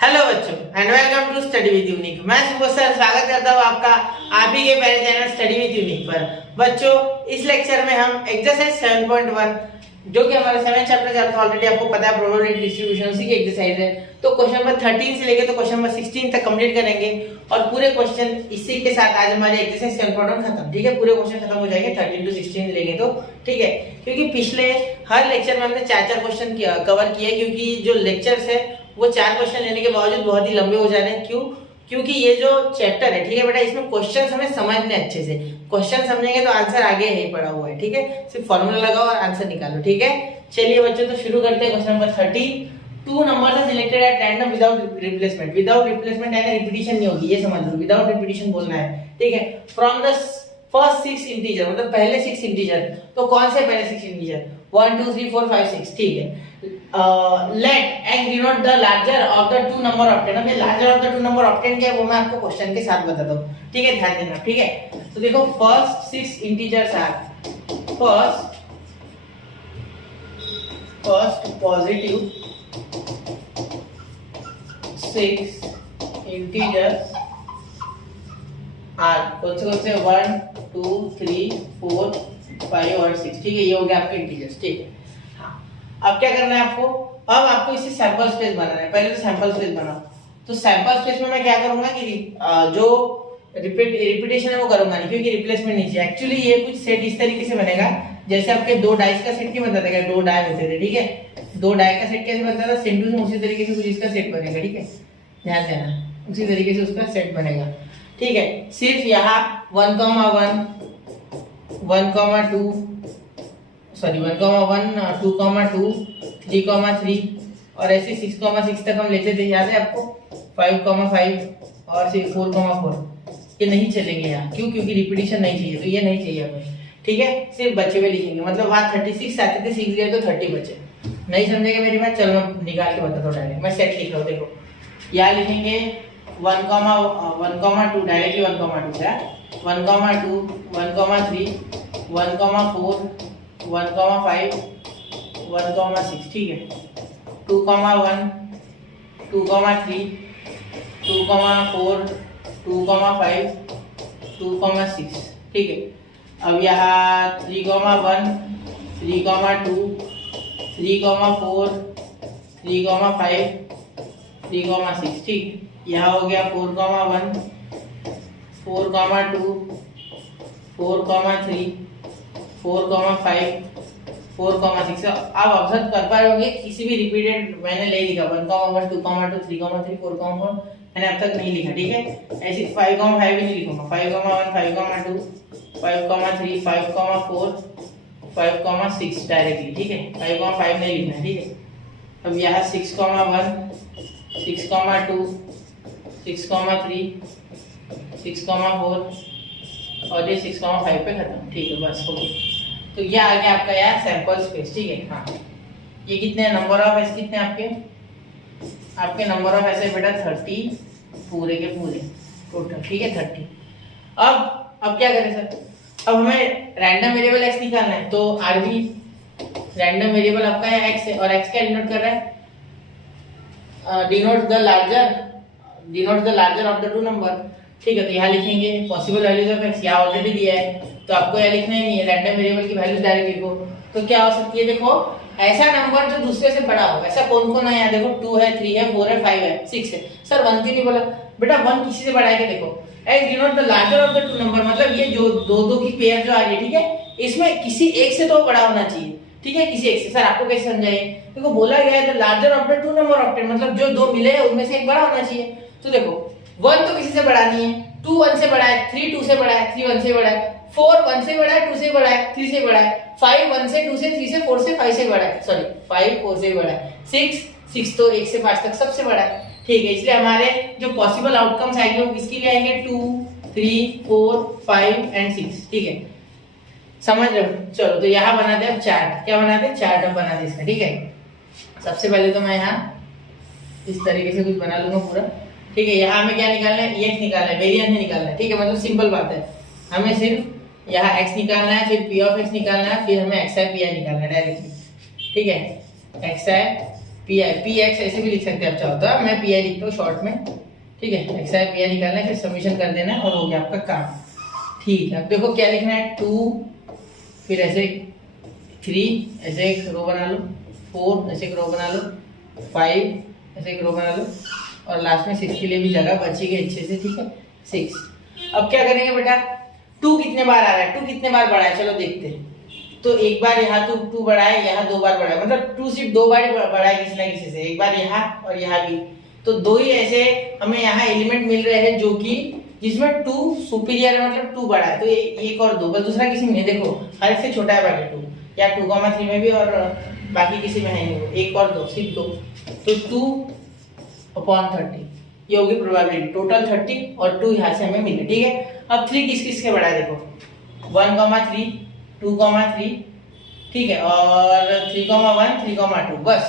Hello बच्चों and welcome to study with unique. मैं सुबह सर स्वागत करता हूँ आपका आप ही के प्यारे चैनल स्टडी विद यूनिक पर। बच्चों इस लेक्चर में हम एक्सरसाइज 7.1 जो कि हमारा 7 चैप्टर चल रहा है, ऑलरेडी आपको पता है, प्रोबेबिलिटी डिस्ट्रीब्यूशन उसी की एक्सरसाइज है। तो क्वेश्चन नंबर 13 से लेके तो क्वेश्चन नंबर 16 तक कंप्लीट करेंगे और पूरे क्वेश्चन इसी के साथ आज हमारे एक्सरसाइज 7.1 खत्म। ठीक है, पूरे क्वेश्चन खत्म हो जाएंगे 13 to 16 लेंगे तो ठीक है, क्योंकि पिछले हर लेक्चर में हमने 4 क्वेश्चन कवर किए, क्योंकि जो लेक्चर्स है वो 4 क्वेश्चन लेने के बावजूद बहुत ही लंबे हो जा रहे हैं। क्यों? क्योंकि ये जो चैप्टर है, ठीक है बेटा, इसमें क्वेश्चन हमें समझने अच्छे से, क्वेश्चन समझेंगे तो आंसर आगे ही पड़ा हुआ है। ठीक है, सिर्फ फॉर्मूला लगाओ और आंसर निकालो। ठीक है, चलिए बच्चों तो शुरू करते हैं। Question number 30, 2 numbers are selected at random without replacement. Without replacement यानी रिपीटिशन नहीं होगी, ये समझ लो, विदाउट रिपीटिशन बोलना है। ठीक है, फ्रॉम द फर्स्ट 6 इंटीजर, मतलब पहले 6 इंटीजर। तो कौन से पहले 6 इंटीजर? 1 2 3 4 5 6। ठीक है, let and denote the larger of the 2 number obtain. अब ये larger of the 2 number obtain क्या है वो मैं आपको क्वेश्चन के साथ बताता हूँ। ठीक है, ध्यान देना। ठीक है, तो देखो first 6 integers are first positive 6 integers are कौन से 1 2 3 4 5 और 6। ठीक है, ये हो गया आपके इंटीजर्स। ठीक है, अब क्या करना है आपको? अब आपको इसे सैंपल स्पेस बनाना है। पहले तो सैंपल स्पेस बनाओ। तो सैंपल स्पेस में मैं क्या करूंगा कि जो रिपीटेशन है वो करूंगा नहीं, क्योंकि रिप्लेसमेंट नहीं चाहिए। एक्चुअली ये कुछ सेट इस तरीके से बनेगा जैसे आपके 2 डाइस का सेट नहीं बनता था, 2 डाई होते थे। ठीक है, 2 डाई का सेट कैसे बनता था? सेम टू सेम उसी तरीके से कुछ इसका सेट बनेगा। ठीक है, ध्यान देना, उसी तरीके से उसका सेट बनेगा। ठीक है, सिर्फ यहाँ 1 1 1 2 सॉरी 1 1 2 2 3 3 और ऐसे 6 6 तक हम लेते थे, याद है आपको? 5 5 और 4 4 ये नहीं चलेंगे यहाँ। क्यों? क्योंकि रिपीटिशन नहीं चाहिए, तो ये नहीं चाहिए हमें। ठीक है, सिर्फ बचे हुए लिखेंगे, मतलब वहाँ 36 आते थे, 6 गए तो 30 बचे। नहीं समझेगा मेरी बात? चलो मैं निकाल के बताता हूँ डायरेक्ट। मैं सेट लिख रहा हूँ, देखो यहाँ लिखेंगे 1 2 डायरेक्टली 1 2 क्या 1 2 1 3 1 4 1 5 1 6। ठीक है, 2 1 2 3 2 4 2 5 2 6। ठीक है, अब यहाँ 3 1 3 2 3 4 3 5 3 6। ठीक है, यहाँ हो गया 4 1 4 2 4 3 4 5 4 6। आप ऑब्जर्व कर पा रहे होंगे किसी भी रिपीटेड मैंने नहीं लिखा। 1 1 2 2 3 3 4 4 मैंने अब तक नहीं लिखा। ठीक है, ऐसे 5 5 भी नहीं लिखूंगा। 5 1 5 2 5 3 5 4 5 6 डायरेक्टली। ठीक है, 5 5 नहीं लिखना है। ठीक है, अब यहाँ 6 1 6 2 6 3 6 4 और ये 6 5 पे खत्म। ठीक है, बस हो गया। तो ये आ गया आपका यार सैंपल स्पेस। ठीक है, हाँ, ये कितने नंबर ऑफ एस कितने आपके नंबर ऑफ ऐसे बेटा 30 पूरे के पूरे टोटल। ठीक है, 30। अब क्या करें सर? अब हमें रैंडम वेरिएबल एक्स निकालना है। तो आरबी रैंडम वेरिएबल आपका है एक्स है, और एक्स क्या डिनोट कर रहा है? Denote the larger of the 2 number. ठीक है, तो यहाँ लिखेंगे पॉसिबल वैल्यूज ऑफ एक्स, यहाँ ऑलरेडी दिया है तो आपको यहाँ लिखना ही नहीं है, रैंडम वेरिएबल की वैल्यूज डायरेक्ट लिखो। तो क्या हो सकती है? देखो ऐसा नंबर जो दूसरे से बड़ा हो, ऐसा कौन कौन है यहाँ? देखो 2 है 3 है 4 है 5 है 6 है। सर 1 क्यों नहीं बोला? बेटा 1 किसी से बड़ा है क्या? देखो x denote the larger of the 2 number, मतलब ये जो दो की पेयर जो आ रही है, ठीक है, इसमें किसी एक से तो बड़ा होना चाहिए। ठीक है, किसी एक से। सर आपको कैसे समझाइए? देखो बोला गया है the larger of the 2 number obtain, मतलब जो 2 मिले हैं उनमें से एक बड़ा होना चाहिए। तो देखो 1 तो किसी से बड़ा नहीं है, 2 1 से बड़ा है, 3 2 से बड़ा है, 3 1 से बड़ा है, 4 1 से बड़ा है, 2 से बड़ा है, 3 से बड़ा है, 5 1 से 2 से 3 से 4 से 5 से बड़ा है, सॉरी 5 4 से बड़ा है, 6 तो 1 से 5 तक सबसे बड़ा है। ठीक है, इसलिए हमारे जो पॉसिबल आउटकम्स आएंगे वो किसके लिए आएंगे? 2 3 4 5 एंड 6। ठीक है, समझ रहे हो? चलो तो यहाँ बनाते हैं चार्ट। क्या बनाते हैं? चार्ट अब बनाते हैं इसका। ठीक है, सबसे पहले तो मैं यहाँ इस तरीके से कुछ बना लूंगा पूरा। ठीक है, यहाँ हमें क्या निकालना है? एक्स निकालना है, वेरिएंस नहीं निकालना है। ठीक है, मतलब सिंपल बात है, हमें सिर्फ यहाँ एक्स निकालना है, फिर पी ऑफ एक्स निकालना है, फिर हमें एक्स आई पी आई निकालना है डायरेक्टली। ठीक है, x I P I P x ऐसे भी लिख सकते हैं आप चाहो तो, मैं पी आई लिखता हूँ शॉर्ट में, ठीक है। एक्स आई पी आई निकालना है, फिर समीशन कर देना है और हो गया आपका काम, ठीक है। अब देखो क्या लिखना है, 2 फिर ऐसे 3 ऐसे एक रो बना लो, 4 ऐसे एक रो बना लो, 5 ऐसे एक रो बना लो और लास्ट में 6 के लिए भी जगह बचेगी अच्छे से, ठीक है। 6 अब क्या करेंगे बेटा, 2 कितने बार आ रहा है, 2 कितने बार बढ़ा है, चलो देखते हैं। तो एक बार यहाँ तो 2 बढ़ा है, यहाँ 2 बार बढ़ा है, मतलब 2 सिर्फ 2 बार ही बढ़ा है किसी ना किसी से, एक बार यहाँ और यहाँ भी। तो 2 ही ऐसे हमें यहाँ एलिमेंट मिल रहे हैं जो कि जिसमें 2 सुपीरियर है, मतलब 2 बड़ा है, तो एक और 2 बस, दूसरा किसी में नहीं। देखो हर एक से छोटा है बाकी 2, या 2,3 में भी और बाकी किसी में है नहीं, वो 1 और 2 सिर्फ 2, तो 2/30 ये होगी प्रोबेबिलिटी, टोटल 30 और 2 यहाँ से हमें मिले, ठीक है। अब 3 किस किस के बड़ा है, देखो 1,3 2,3, ठीक है, और 3,1 3,2 बस,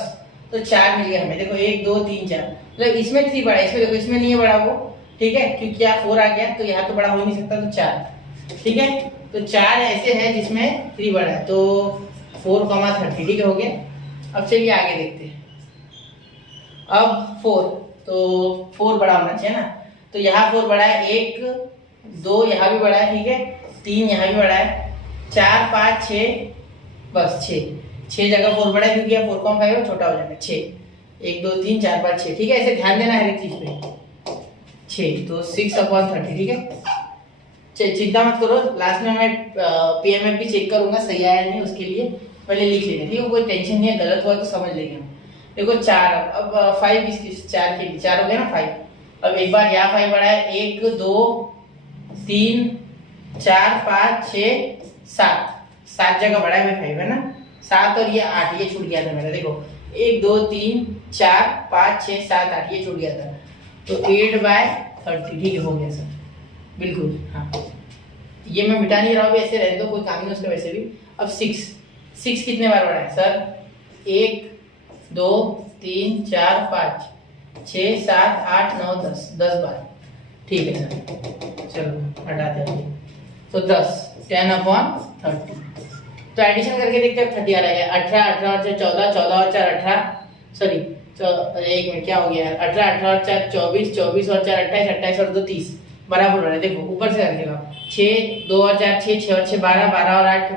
तो 4 मिल गया हमें। देखो 1 2 3 4, मतलब इसमें 3 बड़ा है, इसमें देखो इसमें नहीं है बड़ा वो, ठीक है, क्योंकि यहाँ 4 आ गया तो यहाँ तो बड़ा हो ही नहीं सकता, तो 4, ठीक है। तो 4 ऐसे है जिसमें 3 बड़ा है, तो 4,30, ठीक है, हो गया। अब चलिए आगे देखते हैं। अब 4, तो 4 बड़ा होना चाहिए ना, तो यहाँ 4 बड़ा है, 1 2 यहाँ भी बड़ा है, ठीक है, 3 यहाँ भी बड़ा है, 4 5 6 बस 6 जगह 4 बड़ा है, क्योंकि यहाँ 4,5 छोटा हो जाएगा, 6 1 2 3 4 5 6, ठीक है। ऐसे ध्यान देना हर एक चीज पे, 6 तो 6/30, ठीक है। चिंता मत करो, लास्ट में मैं पीएमएफ भी चेक करूंगा सही आया नहीं, उसके लिए पहले लिख लेंगे, ठीक है, कोई टेंशन नहीं है, गलत हुआ तो समझ लेंगे हम। देखो 4, अब 5 किस 4 के लिए 4 हो गया ना 5। अब एक बार यहाँ 5 बड़ा है, 1 2 3 4 5 6 7 जगह बड़ा है 5 है ना, 7 और ये 8, ये छूट गया था मेरा, देखो 1 2 3 4 5 6 7 8 ये छूट गया था, तो 8/30, ठीक है, हो गया सर, बिल्कुल। हाँ ये मैं मिटा नहीं रहा हूँ, ऐसे रहने दो, कोई काम नहीं उसका वैसे भी। अब 6 कितने बार बढ़ा है सर, 1 2 3 4 5 6 7 8 9 10 बार, ठीक है सर। चलो हटाते हैं, तो 10/30, तो एडिशन करके देखते हैं 30 आ रहा है, 18 और 14 14 और 4 18, सॉरी एक मिनट क्या हो गया है, 18 और 4 24 24 और 4 28 28 और 2 30 बराबर हो रहा है। देखो ऊपर से रखेगा, 6 2 और 4 6 6 और 6 12 12 और 8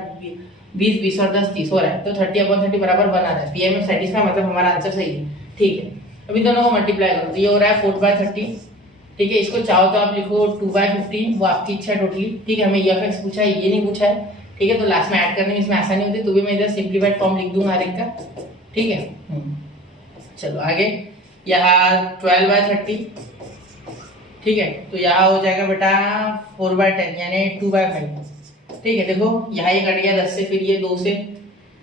20 20 और 10 30 हो रहा है, तो 30/30 बराबर बना रहा है। पीएमएफ सेटिस्फाई, मतलब हमारा आंसर सही है, ठीक है। अभी दोनों को मल्टीप्लाई करो तो ये हो रहा है 4/30, ठीक है। इसको चाहो तो आप लिखो 2/15, वो आपकी इच्छा है टोटली, ठीक है। हमें EFX पूछा है, ये नहीं पूछा है, ठीक है, तो लास्ट में ऐड करने में इसमें आसानी होती है, तो भी मैं इधर सिंप्लीफाइड फॉर्म लिख दूंगा हर एक का, ठीक है। चलो आगे, यहाँ 12/30, ठीक है, तो यहाँ हो जाएगा बेटा 4/10 यानी 2/5, ठीक है। देखो यहाँ ये कट गया 10 से, फिर ये 2 से,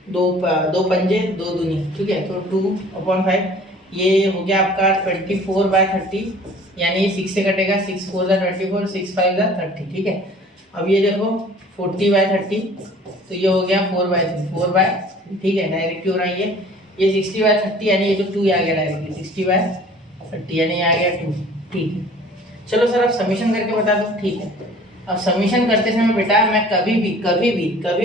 2 पंजे 2 दूनी, ठीक है, तो 2/5 ये हो गया आपका 24/30, यानी ये 6 से कटेगा, 6 4 24 6 5 30, ठीक है। अब ये देखो 40/30, तो ये हो गया 4/3, ठीक है, डायरेक्टली हो रहा है ये 60/30, यानी ये जो 2 आ गया डायरेक्टली 60/30, यानी ये आ गया 2, ठीक है। चलो सर अब समीशन करके बता दो, ठीक है। अब समीशन करते समय बेटा मैं कभी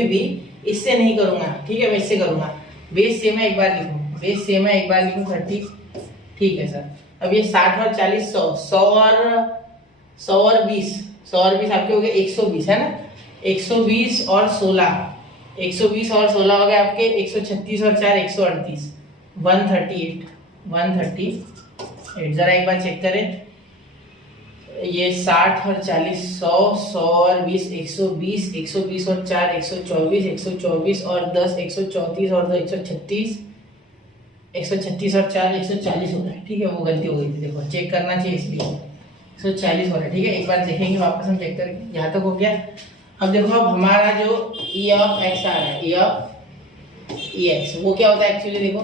भी इससे नहीं करूंगा, ठीक है, मैं इससे करूंगा। बेस सेम है एक बार लिखूं, बेस सेम है एक बार लिखूं 30, ठीक है सर। अब ये 60 और 40 100 और 20 आपके हो गए 120, है ना, 120 और 16 हो गए आपके 136 और 4 138, 138 जरा एक बार चेक करें, ये 60 और 40 100 और 20 120 और 4 124 और 10 134 और 2 136 और 4 140 हो रहा है, ठीक है, वो गलती हो गई थी, देखो चेक करना चाहिए इसलिए 140 हो रहा है, ठीक है। एक बार देखेंगे वापस हम चेक करके, यहाँ तक हो गया। अब देखो अब हमारा जो E ऑफ X आ रहा है, E ऑफ EX, वो क्या होता है एक्चुअली, देखो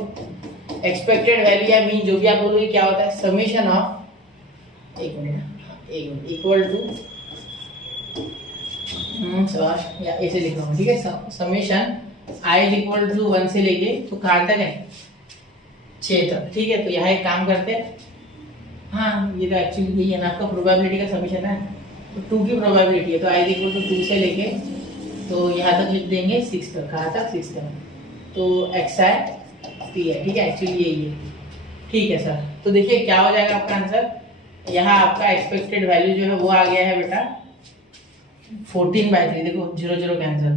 एक्सपेक्टेड वैल्यू या मीन जो भी आप बोलोगे क्या होता है, समेशन ऑफ एक मिनट इक्वल टू या ऐसे लिख रहा हूँ, ठीक है, समेशन I इक्वल टू 1 से लेके तो कहाँ तक है 6 तक, ठीक है। तो यहाँ एक काम करते हैं, हाँ ये तो एक्चुअली यही है ना आपका प्रोबेबिलिटी का समीशन है, तो 2 की प्रोबेबिलिटी है, तो I इक्वल टू 2 से लेके तो यहाँ तक लिख देंगे 6 तक, कहाँ तक 6 तक, तो XI P है, ठीक है, एक्चुअली यही है, ठीक है सर। तो देखिए क्या हो जाएगा आपका आंसर, यहाँ आपका एक्सपेक्टेड वैल्यू जो है वो आ गया है बेटा 14/3। देखो 0 0 कैंसर,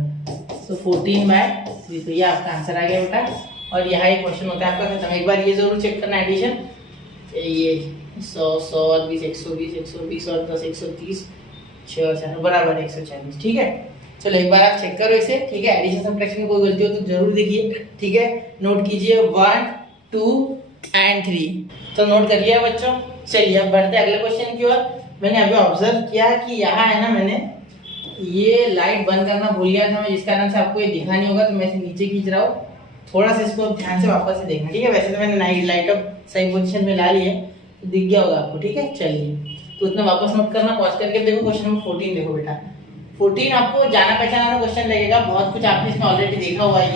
तो 14/3, तो ये आपका आंसर आ गया बेटा। और यहाँ एक क्वेश्चन होता है आपका खत्म। एक बार ये जरूर चेक करना एडिशन, ये 100 100 और 20 120 120 और 10 130 6 और 4 बराबर 140। ठीक है, चलो एक बार आप चेक करो इसे। ठीक है, एडिशन सब्ट्रैक्शन में कोई गलती हो तो जरूर देखिए। ठीक है, नोट कीजिए 1 2 एंड 3। तो नोट कर लिया बच्चों। चलिए अब बढ़ते अगले क्वेश्चन की ओर। मैंने अभी ऑब्जर्व किया कि यहाँ है ना, मैंने ये लाइट बंद करना भूल गया था मैं, जिस कारण से आपको ये दिखा नहीं होगा, तो मैं इसे नीचे खींच रहा हूँ। थोड़ा सा इसको ध्यान से वापस से देखना। ठीक है, वैसे तो मैंने नाइट लाइट अब सही पोजीशन में ला ली है, तो दिख गया होगा आपको। ठीक है, चलिए तो उतना वापस नोट करना, पॉज करके देखो क्वेश्चन नंबर 14। देखो बेटा 14 आपको जाना पहचाना क्वेश्चन लगेगा, बहुत कुछ आपने इसमें ऑलरेडी देखा हुआ है।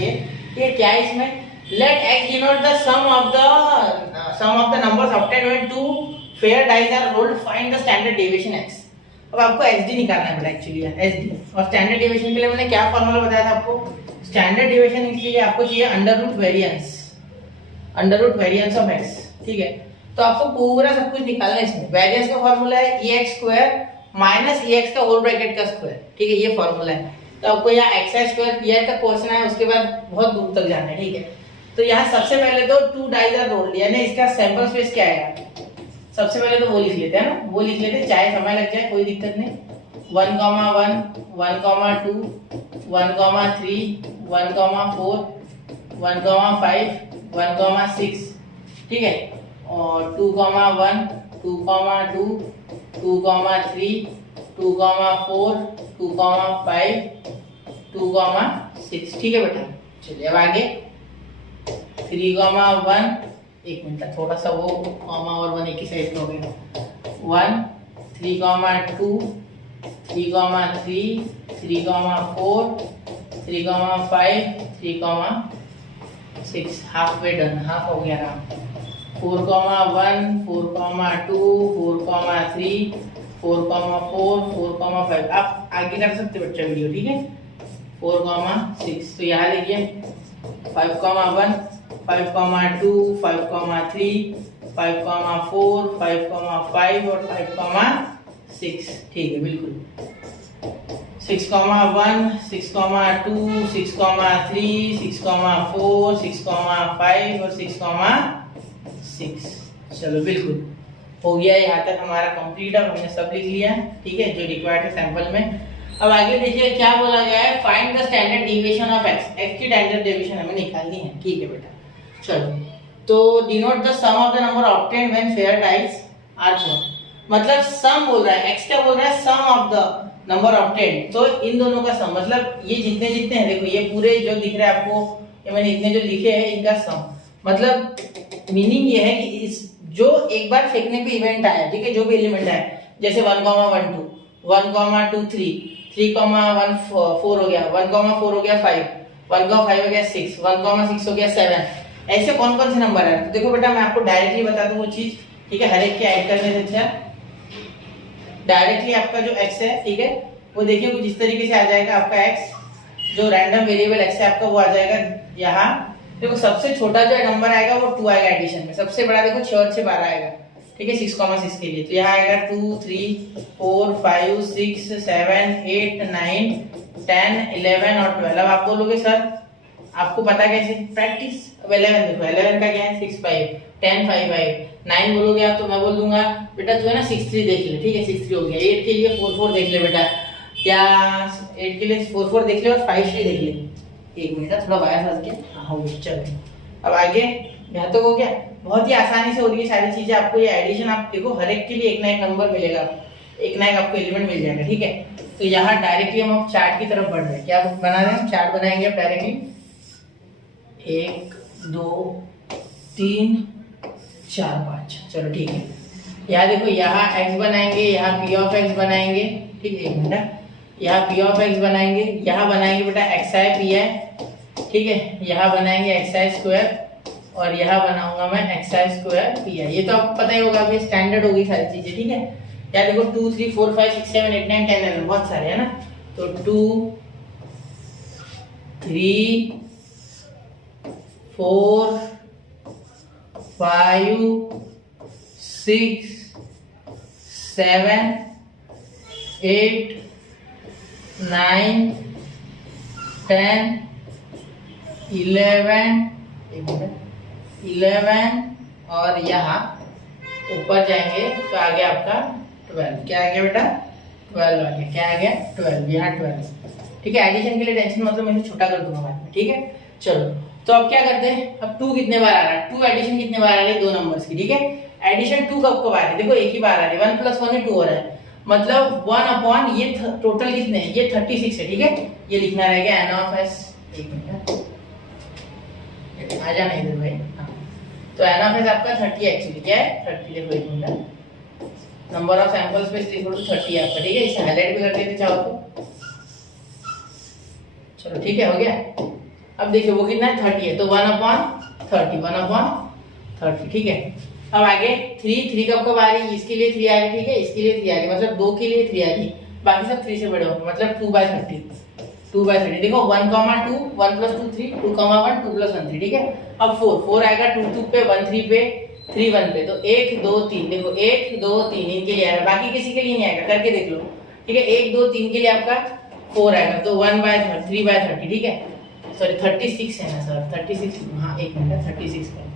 ये क्या है इसमें, late x denote the sum of the numbers obtained when two fair dice are rolled, find the standard deviation x। अब आपको SD निकालना है बेटा, एक्चुअली SD। और स्टैंडर्ड डेविएशन के लिए मैंने क्या फॉर्मूला बताया था आपको, स्टैंडर्ड डेविएशन के लिए आपको चाहिए under root variance of x। ठीक है, तो आपको पूरा सब कुछ निकालना है इसमें। वेरिएंस का फॉर्मूला है ex² माइनस ex का होल ब्रैकेट का स्क्वायर। ठीक है, ये फॉर्मूला है। तो आपको यहाँ xi² pi तक पहुंचना है, उसके बाद बहुत दूर तक जाना है। ठीक है, तो यहाँ सबसे पहले तो 2 डाइज आर रोल्ड, यानी इसका सैंपल स्पेस क्या आएगा, सबसे पहले तो वो लिख लेते हैं ना, वो लिख लेते हैं, चाहे समय लग जाए कोई दिक्कत नहीं। 1, 1, 1, 2, 1, 3, 1, 4, 1, 5, 1, 6। ठीक है, और 2, 1, 2, 2, 2, 3, 2, 4, 2, 5, 2, 6। ठीक है बेटा, चलिए अब आगे 3, 1, एक मिनट, थोड़ा सा वो कॉमा और 1 एक ही साइड में हो गया। 1, 3, 2, 3, 3, 3, 4, 3, 5, 3, 6। हाफ वे डन, हाफ हो गया ना। 4, 1, 4, 2, 4, 3, 4, 4, 4, 5। आप आगे कर सकते बच्चा वीडियो। ठीक है, 4, 6। तो यहाँ देखिए 5, 1, 5, 2, 5, 3, 5, 4, 5, 5 और 5, 6। ठीक है, बिल्कुल 6, 1, 6, 2, 6, 3, 6, 4, 6, 5 और 6। चलो बिल्कुल हो गया, यहाँ तक हमारा कंप्लीट। अब हमने सब लिख लिया। ठीक है, जो रिक्वायर्ड है सैंपल में। अब आगे देखिए क्या बोला गया है, find the standard deviation of x। x की स्टैंडर्ड डेविएशन हमें निकालनी है। ठीक है बेटा, चलो तो denote the sum of the number obtained when fair dice are thrown. मतलब सम बोल रहा है, x क्या बोल रहा है, सम ऑफ द नंबर ऑब्टेन्ड। तो इन दोनों का सम, मतलब ये जितने जितने हैं, देखो ये पूरे जो दिख रहा है आपको, ये मैंने इतने जो लिखे हैं इनका सम। मतलब मीनिंग ये है कि इस जो एक बार फेंकने पे इवेंट आया, ठीक है, जो भी एलिमेंट आया, जैसे 1, 1, 2, 1, 2, 3, 3, 1, 4 हो गया, 1, 4 हो गया 5, 1, 5 हो गया 6, 1, 6 हो गया 7। ऐसे कौन कौन से नंबर है, तो देखो बेटा मैं आपको डायरेक्टली बता दूं वो चीज। ठीक है, हर एक के ऐड करने से अच्छा डायरेक्टली आपका जो x है, ठीक है, वो देखिए कुछ इस तरीके से आ जाएगा। आपका x जो रैंडम वेरिएबल x है आपका, वो आ जाएगा यहाँ। देखो सबसे छोटा जो नंबर आएगा वो 2 आएगा एडिशन में, सबसे बड़ा देखो 6 और 6 12 आएगा। ठीक है, 6, 6 के लिए तो यहाँ आएगा 2, 3, 4, 5, 6, 7, 8, 9, 10, 11 और 12। आप बोलोगे सर आपको पता कैसे, प्रैक्टिस। अब 11 देखो, 11 का क्या है 6, 5, 10, 5, 5, 9 बोलोगे आप तो मैं बोल दूंगा बेटा जो है ना 6, 3 देख ले। ठीक है, 6, 3 हो गया। 8 के लिए 4, 4 देख ले बेटा, क्या 8 के लिए 4, 4 देख ले और 5, 3 देख ले। एक मिनट थोड़ा बाहर फंस गया, हाँ हो गया। चलो अब आगे, यहाँ तक हो गया। बहुत ही आसानी से हो रही है सारी चीजें। आपको ये एडिशन आप देखो हर एक के लिए एक ना एक नंबर मिलेगा, एक ना एक आपको एलिमेंट मिल जाएगा। ठीक है, तो यहाँ डायरेक्टली हम अब चार्ट की तरफ बढ़ रहे हैं। क्या बना रहे हैं, हम चार्ट बनाएंगे अब डायरेक्टली। 1, 2, 3, 4, 5। चलो ठीक है, यहाँ देखो यहाँ x बनाएंगे, यहाँ p ऑफ x बनाएंगे। ठीक है, एक मिनट, यहाँ p ऑफ x बनाएंगे, यहाँ बनाएंगे बेटा xi pi। ठीक है, यहाँ बनाएंगे xi स्क्वायर और यहाँ बनाऊंगा मैं xi स्क्वायर pi। ये तो आपको पता ही होगा, अभी स्टैंडर्ड होगी सारी चीजें। ठीक है, यहाँ देखो 2, 3, 4, 5, 6, 7, 8, 9, 10, 11 बहुत सारे है ना। तो 2, 3, 4, 5 6 7 8 9 10 11 11 और यहाँ ऊपर जाएंगे तो आ गया आपका 12। क्या आ गया बेटा? 12 आ गया। क्या आ गया? 12। यहाँ 12। ठीक है, एडिशन के लिए टेंशन मतलब मैं छोटा कर दूंगा बाद में। ठीक है, चलो तो अब क्या करते हैं, अब 2 कितने बार आ रहा है, 2 एडिशन कितने बार आ रही है, 2 नंबर्स की। ठीक है, एडिशन 2 कब कब आ रही है, देखो एक ही बार आ रही है, 1 + 1 ही 2 हो रहा है, मतलब 1 अपॉन ये टोटल कितने हैं, ये 36 है। ठीक है, ये लिखना रहेगा n ऑफ s। एक मिनट आ जाना इधर भाई। हाँ, तो n ऑफ s आपका 30 एक्चुअली क्या है, 30। देखो एक minute, number of sample space equal to 30 है आपका। ठीक है, इसे हाईलाइट भी कर देते चाहो तो। चलो ठीक है, हो गया। अब देखिए वो कितना है, 30 है, तो 1 अपॉन 30, 1 अपॉन 30। ठीक है, अब आगे 3 कब कब आ रही है, इसके लिए 3 आ रही। ठीक है, इसके लिए 3 आ रही, मतलब 2 के लिए 3 आ रही, बाकी सब 3 से बड़े होंगे, मतलब 2/30। 2/30 देखो 1, 2 1 + 2 3 2, 1 2 + 1 3। ठीक है, अब 4 आएगा 2 पे, 1 3 पे, 3 1 पे, तो 1 2 3 देखो 1 2 3 इनके लिए आएगा, बाकी किसी के लिए नहीं आएगा, करके देख लो। ठीक है, 1 2 3 के लिए आपका 4 आएगा, तो 1/3/30। ठीक है, सॉरी 36 है ना सर, 36। हाँ एक मिनट, 36 करते हैं,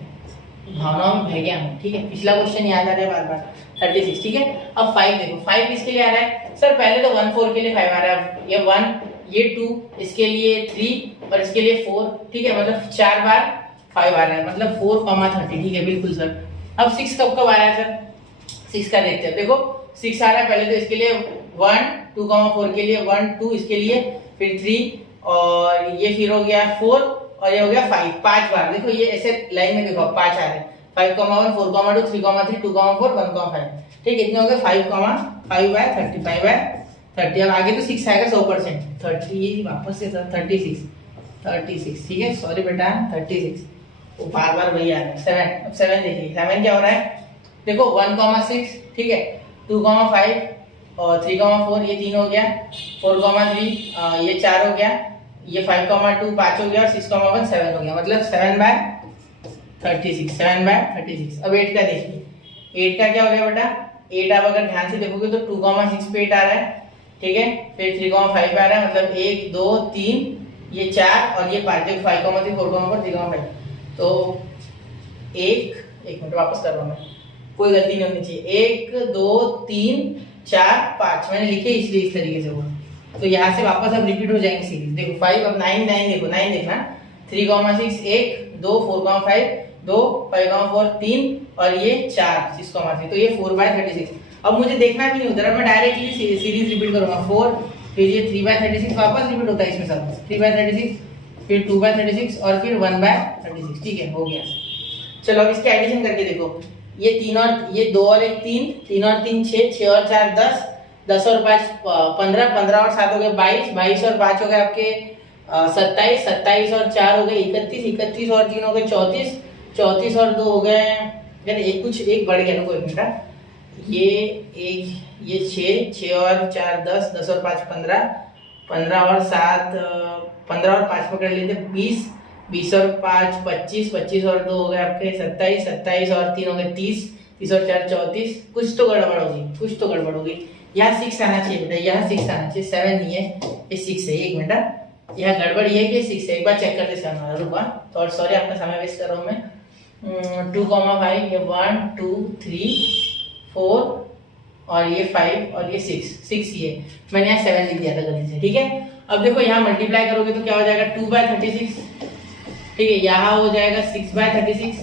भावनाओं में बह गया मैं। ठीक है, पिछला क्वेश्चन याद आ रहा है बार बार, 36। ठीक है, अब 5 देखो, 5 किसके लिए आ रहा है सर, पहले तो 1 4 के लिए 5 आ रहा है, ये 1 ये 2 इसके लिए 3 और इसके लिए 4। ठीक है, मतलब 4 बार 5 आ रहा है, मतलब 4, 30। ठीक है, बिल्कुल सर। अब 6 कब कब आया सर, 6 का देखते हैं। देखो 6 आ रहा है, पहले तो इसके लिए 1 2, 4 के लिए 1 2, इसके लिए फिर 3 और ये फिर हो गया 4 और ये हो गया 5, 5 बार। देखो ये ऐसे लाइन में देखो 5 आ रहे हैं, 5, 1 4, 2 3, 3, 2, 4 1, 5। ठीक है, इतने हो गए 5/30 अब आगे तो 6 आएगा 100%, 30 वापस से सर 36। ठीक है, सॉरी बेटा 36, वो बार बार वही आ रहा है। 7, अब 7 देखिए, 7 क्या हो रहा है, देखो 1,6। ठीक है, 2,5 और 3,4 ये 3 हो गया, 4,3 ये 4 हो गया, ये 5,2 5 हो गया और 6,1 7 हो गया, मतलब 7/36 7/36। अब 8 का देखिए, 8 का क्या हो गया बेटा, 8 आप अगर ध्यान से देखोगे तो 2,6 पे 8 आ रहा है। ठीक है, फिर 3,5 आ रहा है, मतलब 1 2 3 ये 4 और ये 5, देखो 5,3 4,4 3,5। तो एक मिनट वापस कर रहा हूँ मैं, कोई गलती नहीं होनी चाहिए। 1 2 3 4 5 मैंने लिखे इसलिए इस तरीके से हुआ, तो यहाँ से वापस अब रिपीट हो जाएंगे सीरीज। देखो 5, अब 9 देखो, 9 देखना, 3,6 1 2 4,5 2 5,4 3 और ये 4 6,3, तो ये 4/36। अब मुझे देखना भी नहीं उधर, मैं डायरेक्टली सीरीज रिपीट करूंगा। 4 फिर ये 3/36 वापस रिपीट होता है इसमें सब, 3/36 फिर 2/36 और फिर 1/36। ठीक है, हो गया। चलो अब इसके एडिशन करके देखो, ये 3 और ये 2 और 1 3, 3 और 3 6, 6 और 4 10, 10 और 5 15, 15 और 7 हो गए 22, 22 और 5 हो गए आपके 27, 27 और 4 हो गए 31, 31 और 3 हो गए 34, 34 और 2 हो गए, यार एक बढ़ गया ना, कोई मिनट, ये 6, 6 और 4 10, 10 और 5 15, 15 और 7 15 और 5 पकड़ लेते 20, 20 और 5 25, 25 और 2 हो गए आपके 27, 27 और 3 हो गए 30, 30 और 4 34। कुछ तो गड़बड़ होगी, यहाँ 6 आना चाहिए बेटा, यहाँ 6 आना चाहिए, 7 नहीं है, ये 6 है। एक मिनट, यहाँ गड़बड़ ये है कि 6 है, एक बार चेक करते हैं। रुका, तो सॉरी आपका समय वेस्ट कर रहा हूँ मैं। 2,5 ये 1 2 3 4 और ये 5 और ये 6 ये मैंने यहाँ 7 लिख दिया था गलती से। ठीक है, अब देखो यहाँ मल्टीप्लाई करोगे तो क्या हो जाएगा, 2/36। ठीक है, यहाँ हो जाएगा 6/36,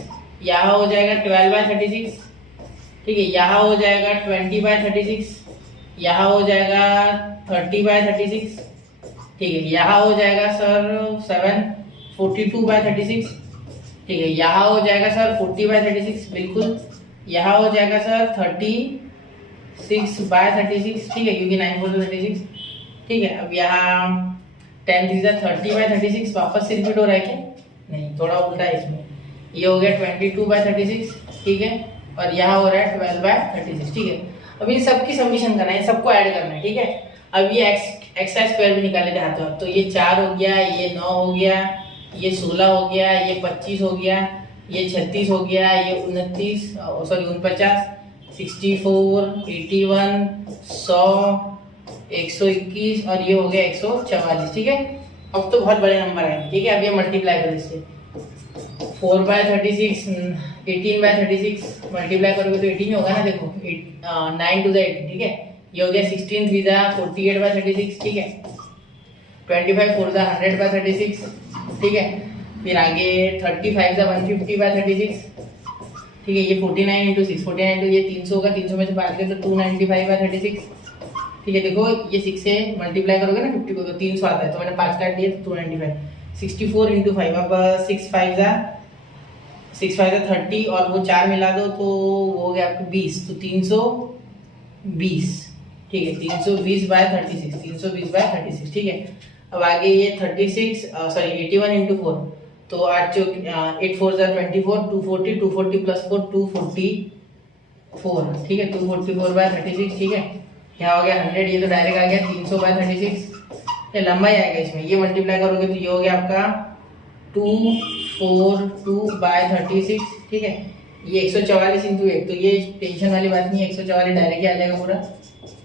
यहाँ हो जाएगा 12/36। ठीक है, यहाँ हो जाएगा 20/36, यहाँ हो जाएगा 30/36। ठीक है, यहाँ हो जाएगा सर 42/36। ठीक है, यहाँ हो जाएगा सर 40/36, बिल्कुल। यहाँ हो जाएगा सर 36/36। ठीक है, क्योंकि 9 4 36। ठीक है, अब यहाँ 10 3 30/36 वापस से रिपीट हो रहा है क्या, नहीं, थोड़ा उल्टा है इसमें। ये हो गया 22/36। ठीक है, और यहाँ हो रहा है 12/36। ठीक है, अब इन सबकी समीशन करना है, सबको ऐड करना है। ठीक है, अब ये एक्स स्क्वायर भी निकाले थे हाथों, तो ये 4 हो गया, ये 9 हो गया, ये 16 हो गया, ये 25 हो गया, ये 36 हो गया, ये 29 सॉरी 49, 64, 81, 100, 121 और ये हो गया 144। ठीक है, अब तो बहुत बड़े नंबर है। ठीक है, अब ये मल्टीप्लाई करो इससे 4/36, 18/36 मल्टीप्लाई करोगे तो 18 होगा ना। देखो 9 to the 8। ठीक है, ये हो गया 16 3 48/36। ठीक है, 25 4 100/36। ठीक है, फिर आगे 35 150/36। ठीक है, ये 49 into 6, 49 into ये 300 होगा, 300 में से बात करें तो 295/36। ठीक है, देखो ये 6 से मल्टीप्लाई करोगे ना 50 को तो 300 आता है, तो मैंने 5 काट दिए तो 295। 64 into 5, अब 6 5 30 और वो 4 मिला दो तो वो हो गया आपको 20, तो 320। ठीक है, 320/36, 320/36। ठीक है, अब आगे ये 36 सॉरी 81 into 4, तो 8 4 24, 240, 240 + 4 244। ठीक है, 244/36। ठीक है, क्या हो गया 100, ये तो डायरेक्ट आ गया 300/36। ये लंबा ही आएगा इसमें, ये मल्टीप्लाई करोगे तो ये हो गया आपका 242/36। ठीक है, ये 144 into 1, तो ये टेंशन वाली बात नहीं है, 144 डायरेक्ट आ जाएगा पूरा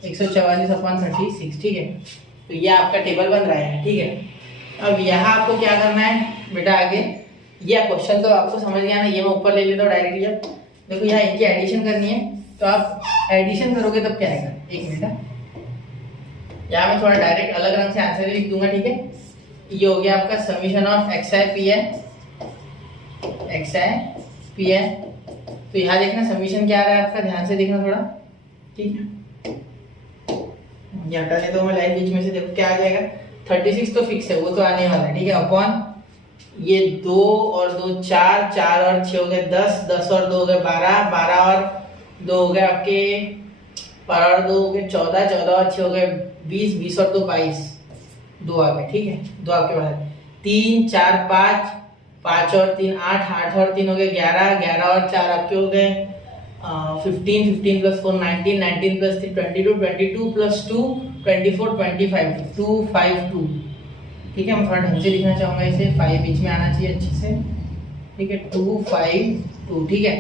144/36। ठीक है, तो ये आपका टेबल बन रहा है। ठीक है, अब यहाँ आपको क्या करना है बेटा, आगे ये क्वेश्चन तो आपको समझ गया ना, ये मैं ऊपर ले लेता हूँ डायरेक्टली। जब देखो यहाँ इनकी एडिशन करनी है तो आप एडिशन करोगे तब क्या आएगा, एक मिनट, यहाँ मैं थोड़ा डायरेक्ट अलग रंग से आंसर लिख दूंगा। ठीक है, ये हो गया आपका समीशन ऑफ xi pn। तो यहाँ देखना समीशन क्या आ रहा है आपका, ध्यान से देखना थोड़ा। ठीक है, ये हटा देता हूँ मैं लाइन बीच में से, देखो क्या आ जाएगा 36 तो फिक्स है, वो तो आने वाला है। ठीक है, अपॉन ये 2 और 2 4, 4 और 6 हो गए 10, 10 और 2 हो गए 12, 12 और 2 हो गए आपके 12 और 2 हो गए 14, 14 और 6 हो गए 20, 20 और 2 22, 2 आ गए। ठीक है, 2 आपके पास 3 4 5, 5 और 3 8, 8 और 3 हो गए 11, 11 और 4 आपके हो गए 15, 15 + 4 19, 19 + 3 22, 22 + 2 24, 25, 252। ठीक है, मैं थोड़ा ढंग से लिखना चाहूँगा इसे, 5 बीच में आना चाहिए अच्छे से। ठीक है, 252। ठीक है,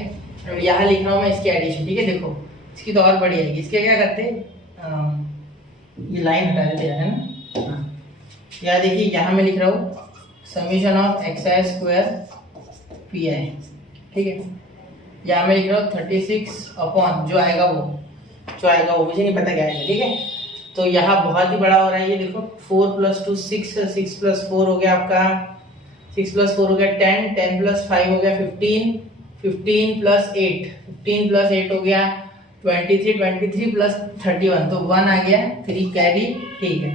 अब यहाँ लिख रहा हूँ मैं इसकी एडिशन। ठीक है, देखो इसकी तो और बड़ी आएगी। इसके क्या करते हैं, ये लाइन हटा देते हैं ना। हाँ, यहाँ देखिए, यहाँ मैं लिख रहा हूँ समीशन ऑफ xi² pi। ठीक है, यहाँ मैं लिख रहा हूँ 36 अपॉन जो आएगा वो मुझे नहीं पता क्या आएगा। ठीक है, तो यहाँ बहुत ही बड़ा हो रहा है, ये देखो 4 + 2 6, 6 + 4 हो गया आपका 6 + 4 हो गया 10, 10 + 5 हो गया 15, 15 + 8, 15 + 8 हो गया 23, 23 + 31, तो 1 आ गया 3 कैरी। ठीक है,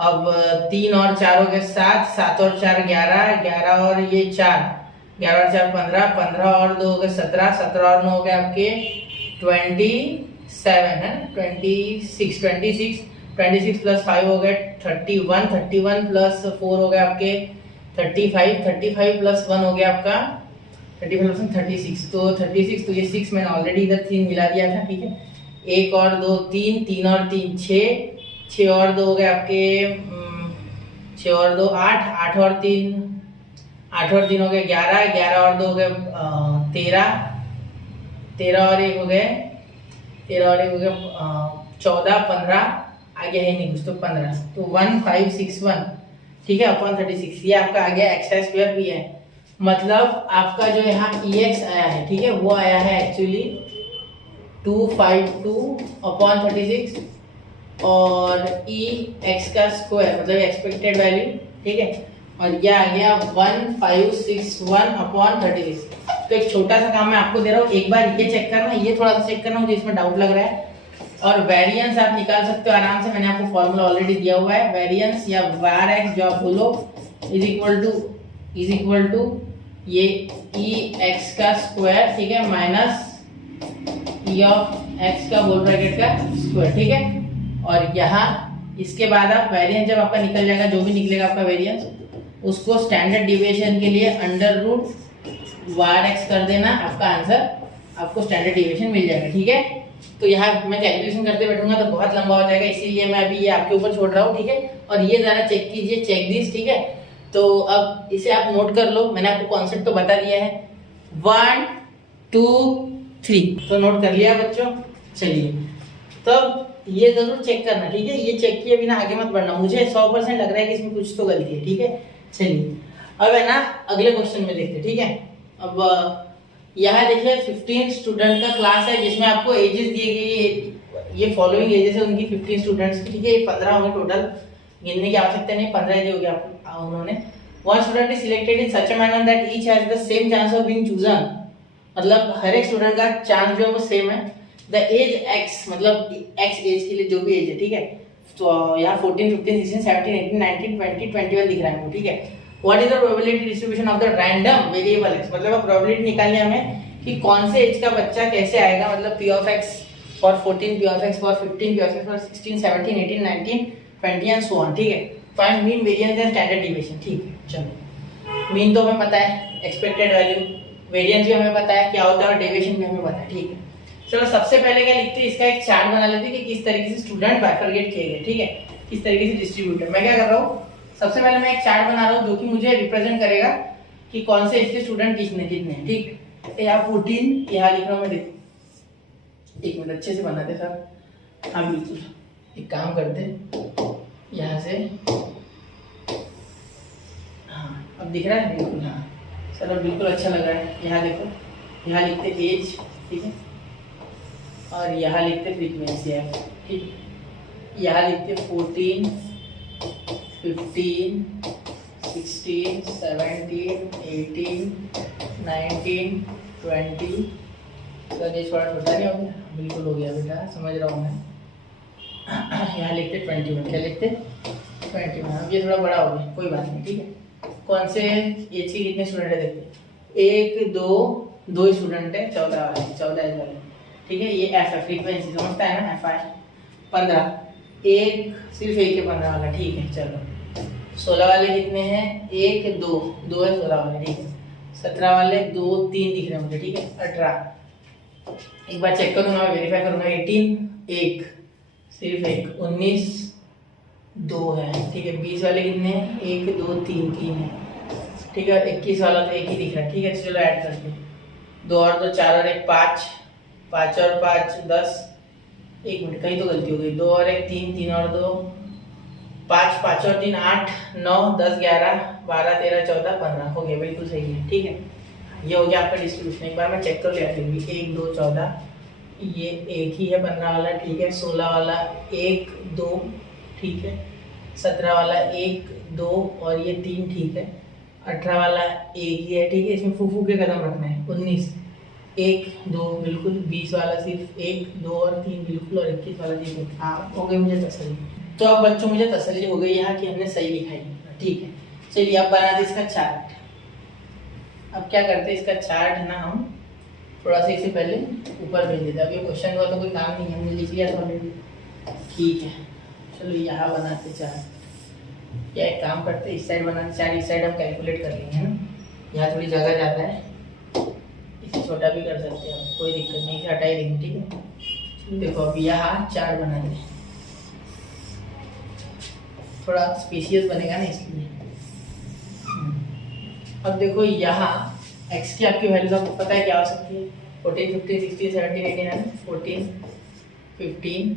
अब 3 और 4 हो गए 7, 7 और 4 11, 11 और ये 4, 11 और 4 15, 15 और 2 हो गए 17, 17 और 9 हो गए आपके 27 है, 26, 26, 26 + 5 हो गए 31, 31 + 4 हो गए आपके 35, 35 + 1 हो गया आपका 35 + 36, तो 36, तो ये 6 मैंने ऑलरेडी इधर 3 मिला दिया था। ठीक है, 1 और 2 3, 3 और 3 6, 6 और 2 हो गए आपके 6 और 2 8, 8 और 3 हो गए 11, 11 और 2 हो गए 13, 13 और 1 हो गए 14, 15, आगे है नहीं कुछ तो 15, तो 1561। ठीक है, अपॉन 36, ये आपका आ गया xi² pi है। मतलब आपका जो यहाँ ex आया है, ठीक है, वो आया है एक्चुअली 252/36 और ex² मतलब एक्सपेक्टेड वैल्यू। ठीक है, और यह आ गया 1561/36। तो एक छोटा सा काम मैं आपको दे रहा हूँ, एक बार ये चेक करना, ये थोड़ा सा चेक करना, मुझे इसमें डाउट लग रहा है। और वेरिएंस आप निकाल सकते हो आराम से, मैंने आपको फॉर्मूला ऑलरेडी दिया हुआ है। वेरिएंस या var(x) जो आप बोलो इज इक्वल टू ये ex², ठीक है, माइनस e(x) का होल ब्रैकेट का स्क्वायर। ठीक है, और यहाँ इसके बाद आप वेरिएंस जब आपका निकल जाएगा, जो भी निकलेगा आपका वेरिएंस, उसको स्टैंडर्ड डिविएशन के लिए √var(x) कर देना, आपका आंसर आपको स्टैंडर्ड डिविएशन मिल जाएगा। ठीक है, तो यहाँ मैं कैलकुलेशन करते बैठूंगा तो बहुत लंबा हो जाएगा, इसीलिए मैं अभी ये आपके ऊपर छोड़ रहा हूँ। ठीक है, और ये जरा चेक कीजिए, चेक दिस। ठीक है, तो अब इसे आप नोट कर लो, मैंने आपको कॉन्सेप्ट तो बता दिया है। 1 2 3। तो नोट कर लिया बच्चों। चलिए तब ये जरूर चेक करना, ठीक है। ये चेक किए बिना आगे मत बढ़ना, मुझे 100% लग रहा है कि इसमें कुछ तो गलती है, ठीक है। चलिए अब है ना अगले क्वेश्चन में देखते हैं, ठीक है। अब यहाँ देखिए 15 स्टूडेंट का क्लास है जिसमें आपको एजेस दिए गई, ये फॉलोइंग एजेस है उनकी 15 स्टूडेंट्स की, ठीक है। ये 15 होंगे टोटल, गिनने की आवश्यकता नहीं, 15 दिए हो गया आपको उन्होंने। One student is selected in such a manner that each has the same chance of being chosen, मतलब हर एक स्टूडेंट का चांस जो है वो सेम है। द एज एक्स, मतलब एक्स एज के लिए जो भी एज है, ठीक है। तो यहाँ 14 15 16 17 18 19 20 21 दिख रहा है, ठीक है। What is the probability distribution of the random variable x, मतलब अब प्रोबेबिलिटी निकालनी है हमें कि कौन से एज का बच्चा कैसे आएगा, मतलब P of x for 14, P of x for 15, P of x for 16 17 18 19 20 and so on, ठीक है। Find mean variance and standard deviation, ठीक है। चलो मीन तो हमें पता है, एक्सपेक्टेड वैल्यू, वेरिएंस भी हमें पता है क्या होता है और डेविएशन भी हमें पता है, ठीक है। चलो सबसे पहले क्या लिखते हैं, इसका एक चार्ट बना लेते हैं कि किस तरीके से स्टूडेंट बाइफरकेट किए गए, ठीक है, किस तरीके से डिस्ट्रीब्यूट है। मैं क्या कर रहा हूँ, सबसे पहले मैं एक चार्ट बना रहा हूँ जो कि मुझे रिप्रेजेंट करेगा कि कौन से एज के स्टूडेंट कितने कितने हैं, ठीक। यहाँ 14 यहाँ लिख रहा हूँ मैं, देखो एक मिनट अच्छे से बनाते सर। हाँ बिल्कुल, एक काम करते यहाँ से, हाँ अब दिख रहा है बिल्कुल, हाँ सर अब बिल्कुल अच्छा लग रहा है। यहाँ देखो, यहाँ लिखते एज, ठीक है, और यहाँ लिखते फ्रीक्वेंसी है, ठीक। यहाँ लिखते 14 15 16 17 18 19 20। सर ये थोड़ा छोटा नहीं हो गया, बिल्कुल हो गया बेटा, समझ रहा हूँ मैं। यहाँ लिखते 21, क्या लिखते 21, अब ये थोड़ा बड़ा हो गया, कोई बात नहीं, ठीक है। कौन से एज के कितने स्टूडेंट है देखते, 1 2 स्टूडेंट है, 14 वाले, 14 एज वाले, ठीक है। ये एफ है, फ्रीक्वेंसी समझता है ना, एफ आई 15, एक सिर्फ एक है 15 वाला, ठीक है। चलो 16 वाले कितने हैं, 1 2 2 है 16 वाले, ठीक है। 17 वाले 2 3 दिख रहे हैं मुझे, ठीक है। 18 एक बार चेक करूंगा, मैं वेरीफाई करूंगा, 18 एक सिर्फ एक, 19 2 है, ठीक है। 20 वाले कितने हैं, 1 2 3 3 है, ठीक है। 21 वाला तो एक ही दिख रहा है, ठीक है। चलो ऐड करते हैं, 2 और 2 4 और 1 5, 5 और 5 10, एक मिनट कहीं तो गलती हो गई, 2 और 1 3, 3 और 2 5, 5 और 3 8 9 10 11 12 13 14 15, हो गया, बिल्कुल सही है, ठीक है। ये हो गया आपका डिस्ट्रीब्यूशन। एक बार मैं चेक कर लिया, 1 2 14, ये एक ही है 15 वाला, ठीक है। 16 वाला 1 2, ठीक है। 17 वाला 1 2 और ये 3, ठीक है। 18 वाला एक ही है, ठीक है, इसमें फूफू के कदम रखना है। 19 1 2 बिल्कुल, 20 वाला सिर्फ 1 2 और 3 बिल्कुल, और 21 वाला 3, हाँ हो गई मुझे तसल्ली। तो अब बच्चों मुझे तसल्ली हो गई यहाँ कि हमने सही लिखा है, ठीक है। चलिए अब बनाते इसका चार्ट। अब क्या करते हैं, इसका चार्ट है ना हम थोड़ा सा इससे पहले ऊपर भेज देते हैं। अब ये क्वेश्चन का तो कोई काम नहीं है, हमने लिख लिया था ऑलरेडी, ठीक है। चलो यहाँ बनाते चार्ट, या एक काम करते इस साइड बनाते चार्ट, इस साइड हम कैलकुलेट कर लेंगे, है ना। यहाँ थोड़ी जगह ज़्यादा है, इसे छोटा भी कर सकते हैं, कोई दिक्कत नहीं, इसे हटा ही देंगे, ठीक है। देखो अब यहाँ चार्ट बनाते हैं, थोड़ा स्पेशियस बनेगा ना इसलिए। अब देखो यहाँ x की आपकी वैल्यू आपको पता है क्या हो सकती है, 14 15 16 17 18 14 15,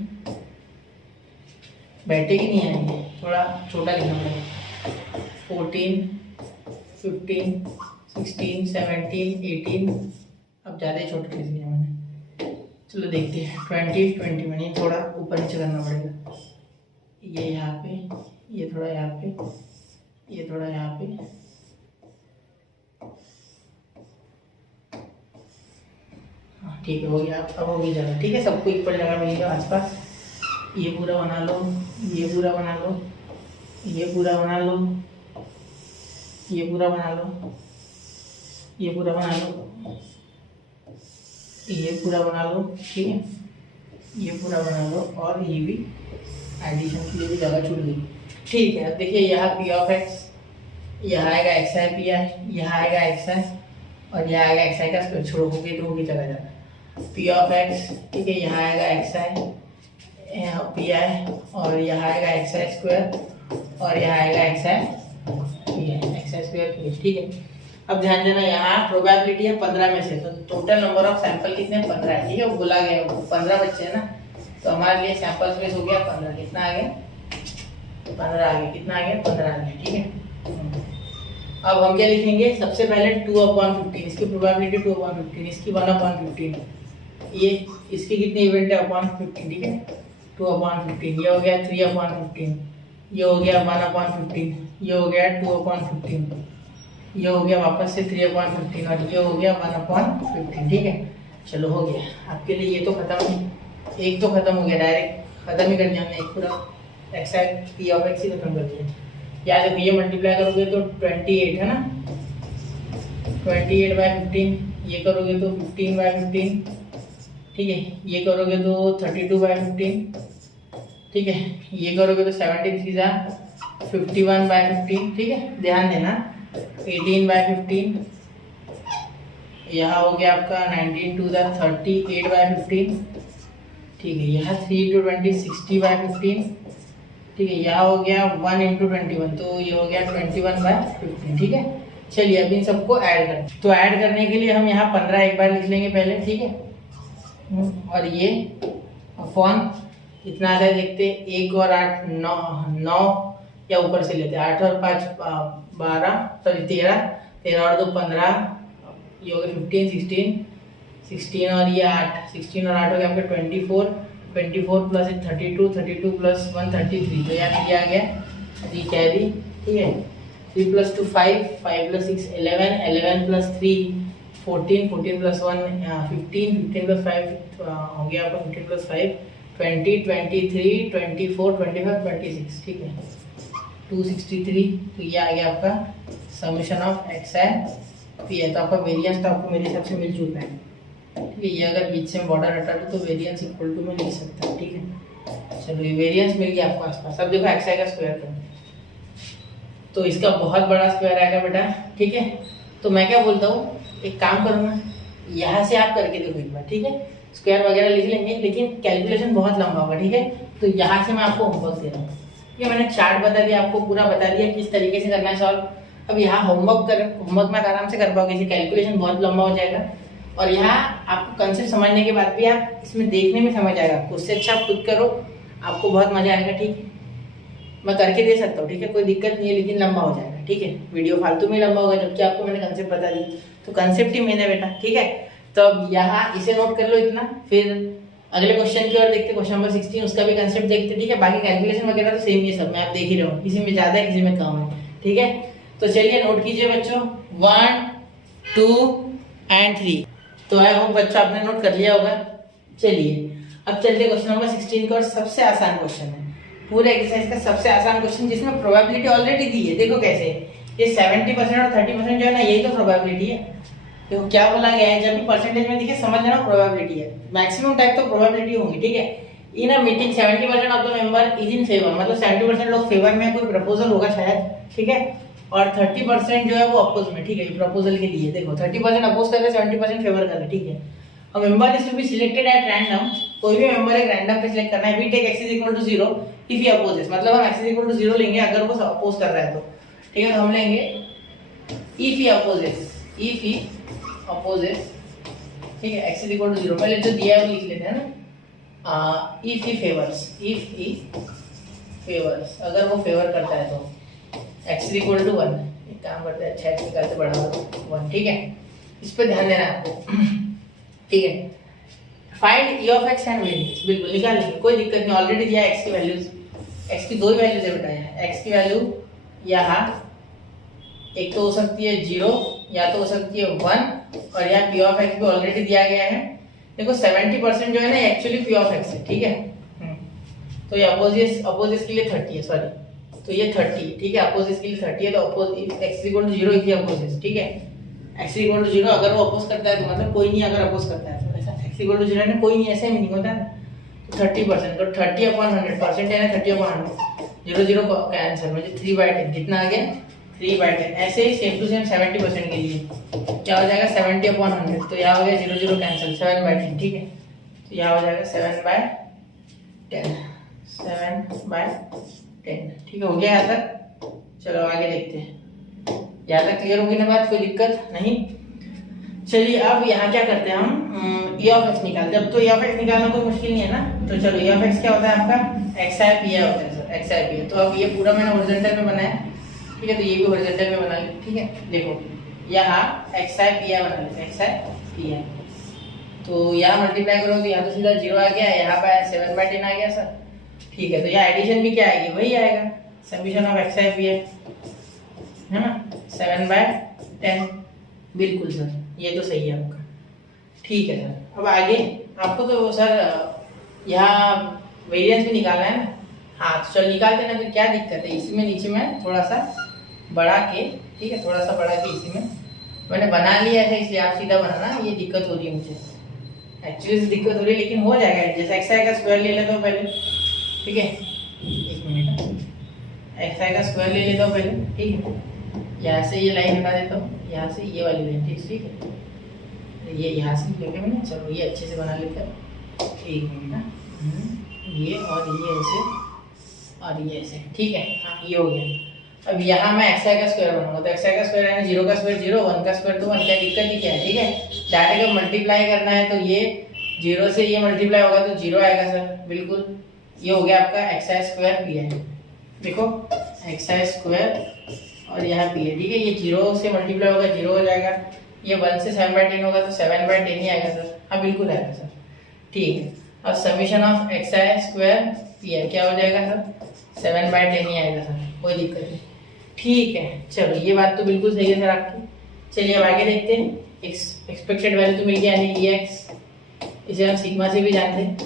बैठेगी नहीं आएंगे, थोड़ा छोटा लिखना पड़ेगा, 14 15 16 17 18, अब ज़्यादा ही छोटा लिख दिया मैंने। चलो देखते हैं 20 21, थोड़ा ऊपर नीचे करना पड़ेगा, ये यहाँ पे, ये थोड़ा यहाँ पे, ये थोड़ा यहाँ पे, हाँ ठीक है, हो गया। अब होगी जगह, ठीक है, सबको इक्वल जगह मिलेगा आसपास। ये पूरा बना लो, ये पूरा बना लो, ये पूरा बना लो, ये पूरा बना लो, ये पूरा बना लो, ये पूरा बना लो, ठीक है, ये पूरा बना लो, और ये भी एडिशन के लिए भी जगह छूट गई, ठीक है। अब देखिए यहाँ पी ऑफ एक्स, यहाँ आएगा एक्स आई पी आई, यहाँ आएगा एक्स आई, और यहाँ आएगा एक्स आई का स्क्वायर, छोड़ो हो गई तो होगी जगह जगह, पी ऑफ एक्स, ठीक है, यहाँ आएगा एक्स आई पी आई, और यहाँ आएगा एक्स आई स्क्वायर, और यहाँ आएगा x I P I, x I square P I, ठीक है। अब ध्यान देना, यहाँ प्रोबेबिलिटी है 15 में से, तो टोटल नंबर ऑफ सैंपल कितने 15 है, ठीक है, वो बोला गया 15 बच्चे हैं ना, तो हमारे लिए सैंपल स्पेस हो गया 15। कितना आ गया 15 आ गया, कितना आ गया 15 आ गया, ठीक है। अब हम क्या लिखेंगे, सबसे पहले 2/15, इसकी प्रोबेबिलिटी 2/15, इसकी 1/15, ये इसकी कितने इवेंट है 1/15, ठीक है, 2/15, ये हो गया 3/15, ये हो गया 1/15, ये हो गया 2/15, ये हो गया वापस से 3/15 और ये हो गया 1/15, ठीक है। चलो हो गया आपके लिए, ये तो खत्म, एक तो खत्म हो गया, डायरेक्ट खत्म ही कर दिया हमने, एक पूरा एक्स पी ऑफ एक्स ही खत्म कर दिया। याद रखिए, ये मल्टीप्लाई करोगे तो 28 है ना, 28/15, ये करोगे तो 15/15, ठीक है, ये करोगे तो 32/15, ठीक है, ये करोगे तो 73 51/15, ठीक है। ध्यान देना 18/15, यहाँ हो गया आपका 19 to the 38/15, ठीक है, यहाँ 3 into 20 60/15, ठीक है, यहाँ हो गया 1 into 21, तो ये हो गया 21/15, ठीक है। चलिए अब इन सबको ऐड करें, तो ऐड करने के लिए हम यहाँ 15 एक बार लिख लेंगे पहले, ठीक है, और ये अपॉन कितना आता है देखते, 1 और 8 9 या ऊपर से लेते हैं, 8 और 5 12, सॉरी 13 और 2 15, ये हो गया 15 16 और ये 8, 16 और 8 हो गया आपका 24 प्लस 32 प्लस 1 33, तो यहाँ ये आ गया, ये कैरी, ठीक है, 3 plus 2 5 plus 6 11 plus 3 14 plus 1 15 plus 5 हो गया आपका 15 प्लस 5 20 23 24 25 26, ठीक है, 263, तो ये आ गया आपका समेशन ऑफ एक्स है पी है। तो आपका वेरिएंस तो आपको मेरे हिसाब से मिल चुका है, ठीक है, ये अगर बीच से बॉर्डर हटा दो तो वेरिएंस इक्वल टू में लिख सकता है, ठीक है। चलो ये वेरिएंस मिल गया आपको आसपास। अब देखो एक्स का स्क्वायर करना, तो इसका बहुत बड़ा स्क्वायर आएगा बेटा, ठीक है। तो मैं क्या बोलता हूँ, एक काम करो ना, यहाँ से आप करके देखो एक बार, ठीक है, स्क्वायर वगैरह लिख लेंगे, लेकिन कैलकुलेशन बहुत लंबा होगा, ठीक है। तो यहाँ से मैं आपको होमवर्क दे रहा हूँ, ये मैंने चार्ट बता दिया आपको, पूरा बता दिया किस तरीके से करना है सॉल्व। अब यहाँ होमवर्क में आराम से कर पाओगे, कैलकुलेशन बहुत लंबा हो जाएगा, और यहाँ आपको कंसेप्ट समझने के बाद भी आप इसमें देखने में समझ आएगा आपको, उससे अच्छा आप खुद करो, आपको बहुत मजा आएगा, ठीक है। मैं करके दे सकता हूँ, ठीक है, कोई दिक्कत नहीं है, लेकिन लंबा हो जाएगा, ठीक है, वीडियो फालतू में लंबा होगा, जबकि आपको मैंने कंसेप्ट बता दी, तो कंसेप्ट ही मैंने बेटा, ठीक है। तो अब यहाँ इसे नोट कर लो इतना, फिर अगले क्वेश्चन की ओर देखते, क्वेश्चन नंबर 16, उसका भी कंसेप्ट देखते, ठीक है। बाकी कैलकुलेशन वगैरह तो सेम ही है सब, मैं आप देख ही रहा हूँ, किसी में ज्यादा है किसी में कम है, ठीक है। तो चलिए नोट कीजिए बच्चों, 1 2 and 3। तो आई होप बच्चों आपने नोट कर लिया होगा। चलिए अब चलते क्वेश्चन नंबर 16 का, और सबसे आसान क्वेश्चन है पूरे एक्सरसाइज का, सबसे आसान क्वेश्चन, जिसमें प्रोबेबिलिटी ऑलरेडी दी है। देखो कैसे, ये 70% और 30% जो है ना, यही तो प्रोबेबिलिटी है। देखो क्या बोला गया है, जब भी परसेंटेज में दिखे समझ लेना प्रोबेबिलिटी है, मैक्सिमम टाइप तो प्रोबेबिलिटी होंगी, ठीक है। In a meeting 70% of the member is in favour, मतलब 70% लोग फेवर में, कोई प्रपोजल होगा शायद, ठीक है, और 30% जो है वो अपोज में, ठीक है, प्रपोजल के लिए। देखो 30% अपोज कर रहे, 70% फेवर कर रहे, ठीक है। अब member is to be selected at random, कोई भी मेंबर एक रैंडम पे सिलेक्ट करना है। We take x is equal to 0 if he opposes, मतलब हम x इज इक्वल टू 0 लेंगे अगर वो अपोज कर रहा है तो, ठीक है। तो हम लेंगे if he opposes, if he opposes, ठीक है, x इज इक्वल टू 0, पहले जो दिया है वो लिख लेते हैं ना, if he favours, if he favours, अगर वो फेवर करता है तो x इज इक्वल टू 1, एक काम करते हैं, अच्छा x निकाल से बढ़ा दो 1, ठीक है। इस पे ध्यान देना है आपको, ठीक है। Find e of x and variance, बिल्कुल निकाल लेंगे, कोई दिक्कत नहीं, ऑलरेडी दिया है x की वैल्यूज, x की दो ही वैल्यूज है बेटा, यहाँ x की वैल्यू यहाँ एक तो हो सकती है 0 या तो हो सकती है 1, और यहाँ p ऑफ x भी ऑलरेडी दिया गया है। देखो 70% जो है ना एक्चुअली p ऑफ x है, ठीक है। तो ये अपोजिस के लिए 30 है, सॉरी, तो ये 30, ठीक है, अपोजिस के लिए 30 है, तो opposite x equal to 0 if opposes, ठीक है, x इक्वल टू 0 अगर वो अपोज करता है तो मतलब कोई नहीं, अगर अपोज करता है तो ऐसा x इक्वल टू 0 है कोई नहीं, ऐसे मीनिंग होता है। तो 30%, तो 30/100 परसेंट है ना, 30/100, 0 0 का आंसर मुझे 3/10 कितना आ गया 3/10। ऐसे ही सेम टू सेम 70% के लिए क्या हो जाएगा 70/100, तो यहाँ हो गया 0 0 कैंसिल 7/10, ठीक है। तो यहाँ हो जाएगा 7/10, 7/10, ठीक है, हो गया यहाँ तक। चलो आगे देखते हैं। यहाँ तक क्लियर होगी ना बात, कोई दिक्कत नहीं। चलिए अब यहाँ क्या करते हैं हम, e ऑफ एक्स निकालते हैं। अब तो e ऑफ एक्स निकालना कोई मुश्किल नहीं है ना, तो चलो e ऑफ एक्स क्या होता है आपका, एक्स आई पी होता है सर, एक्स आई पी। तो अब ये पूरा मैंने हॉरिजॉन्टल में बनाया, ठीक है, तो ये भी हॉरिजॉन्टल में बना लिया, ठीक है। देखो यहाँ एक्स आई पी बना लिया, एक्स आई पी, तो यहाँ मल्टीप्लाई करो तो यहाँ तो सीधा 0 आ गया, यहाँ पे 7/10 आ गया सर, ठीक है। तो यहाँ एडिशन भी क्या आएगी, वही आएगा, summation of x I P है ना, 7/10, बिल्कुल सर, ये तो सही है आपका, ठीक है सर। अब आगे आपको तो सर यहाँ वेरिएंस भी निकालना है ना, हाँ तो चल निकालते ना, फिर क्या दिक्कत है। इसी में नीचे में थोड़ा सा बढ़ा के, ठीक है, थोड़ा सा बढ़ा के इसी में मैंने बना लिया है, इसलिए आप सीधा बनाना, ये दिक्कत हो रही है मुझे, एक्चुअली से दिक्कत हो रही है, लेकिन हो जाएगा। जैसे एक्स आई का स्क्वायर ले लेता हूँ पहले, ठीक है, एक मिनट, एक्स आई का स्क्वायर ले लेता हूँ पहले, ठीक है, यहाँ से ये लाइन हटा देता हूँ, यहाँ से ये वाली लाइन, ठीक है, ये यहाँ से लेके मैंने, चलो ये अच्छे से बना लेते हैं, एक मिनट, ये और ये ऐसे और ये ऐसे, ठीक है, हाँ ये हो गया। अब यहाँ मैं एक्स आई का स्क्वायर बनाऊंगा, तो एक्स आई का स्क्वायर यानी 0 का स्क्वायर 0, 1 का स्क्वायर तो 1, क्या दिक्कत ही क्या है, ठीक है। डायरेक्ट अगर मल्टीप्लाई करना है तो ये 0 से ये मल्टीप्लाई होगा तो 0 आएगा सर, बिल्कुल। ये हो गया आपका एक्स आई स्क्वायर पी है, देखो एक्स आई स्क्वायर और यहाँ पी है, ठीक है। ये 0 से मल्टीप्लाई होगा 0 हो जाएगा, ये 1 से 7/10 होगा तो 7/10 ही आएगा सर, हाँ बिल्कुल आएगा सर, ठीक है। अब summation of x I square P है क्या हो जाएगा सर, 7/10 ही आएगा सर, कोई दिक्कत नहीं, ठीक है। चलो ये बात तो बिल्कुल सही है सर आपकी। चलिए अब आगे देखते हैं, एक्सपेक्टेड वैल्यू तो मिल गया यानी एक्स, इसे हम सिग्मा से भी जानते हैं,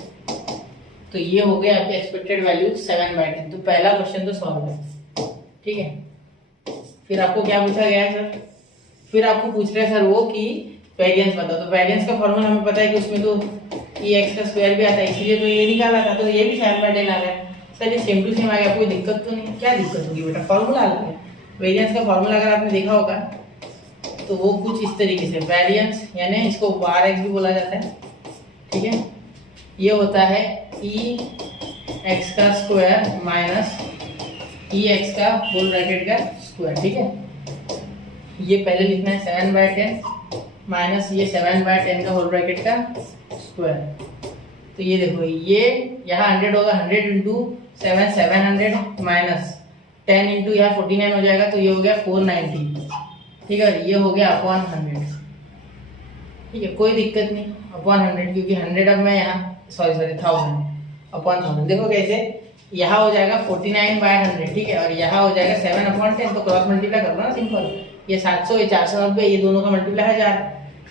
तो ये हो गया आपकी एक्सपेक्टेड वैल्यू 7/10। तो पहला क्वेश्चन तो सॉल्व है, ठीक है। फिर आपको क्या पूछा गया है सर, फिर आपको पूछ रहे हैं सर वो कि वेरिएंस बताओ। तो वेरिएंस का फॉर्मूला हमें पता है कि उसमें तो ये एक्स का स्क्वायर भी आता है, इसलिए तो ये निकाला था, तो ये भी 7/10 आ रहा है सर, ये सेम टू सेम आ गया, कोई दिक्कत तो नहीं, क्या दिक्कत होगी बेटा, फॉर्मूला अलग है। वेरिएंस का फॉर्मूला अगर आपने देखा होगा तो वो कुछ इस तरीके से, वेरिएंस यानी इसको बार एक्स भी बोला जाता है, ठीक है। ये होता है ई एक्स का स्क्वायर माइनस ई एक्स का होल ब्रैकेट का स्क्वायर, ठीक है। ये पहले लिखना है 7/10 माइनस ये 7/10 का होल ब्रैकेट का स्क्वायर। तो ये देखो, ये यहाँ 100 होगा, 100 इंटू 7 700 माइनस 10 इंटू यहाँ 49 हो जाएगा, तो ये हो गया 490, ठीक है। ये हो गया अपॉन 100, ठीक है, कोई दिक्कत नहीं, अपॉन 100, क्योंकि 100 अब मैं यहाँ सॉरी 1000 अपॉन 1000। देखो कैसे, यहाँ हो जाएगा 49/100, ठीक है, और यहाँ हो जाएगा 7/10, तो क्रॉस मल्टीप्लाई करना ना सिंपल, ये 700 ये 490, ये दोनों का मल्टीप्लाई 1000,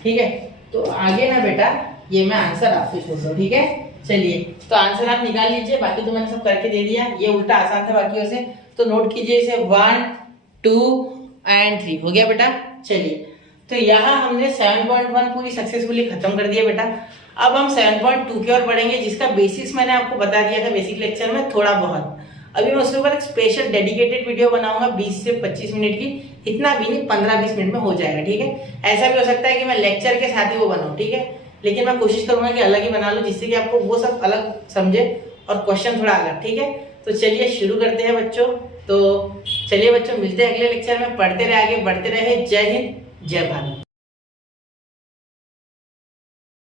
ठीक है। तो आगे ना बेटा ये मैं आंसर आपको छोड़ दूँ, ठीक है। चलिए तो आंसर आप निकाल लीजिए, बाकी तो मैंने सब करके दे दिया, ये उल्टा आसान था बाकियों से, तो नोट कीजिए इसे 1 2 और 3 हो गया बेटा। चलिए तो यहाँ हमने 7.1 पूरी सक्सेसफुली खत्म कर दिया बेटा। अब हम 7.2 की ओर बढ़ेंगे, जिसका बेसिक्स मैंने आपको बता दिया था बेसिक लेक्चर में थोड़ा बहुत। अभी मैं उसके ऊपर एक स्पेशल डेडिकेटेड वीडियो बनाऊंगा 20 से 25 मिनट की, इतना भी नहीं 15-20 मिनट में हो जाएगा, ठीक है। ऐसा भी हो सकता है कि मैं लेक्चर के साथ ही वो बनाऊं, ठीक है, लेकिन मैं कोशिश करूंगा कि अलग ही बना लूं, जिससे कि आपको वो सब अलग समझे और क्वेश्चन थोड़ा अलग, ठीक है। तो चलिए शुरू करते हैं बच्चों। तो चलिए बच्चों, मिलते हैं अगले लेक्चर में, पढ़ते रहे, आगे बढ़ते रहे। जय हिंद, जय भारत।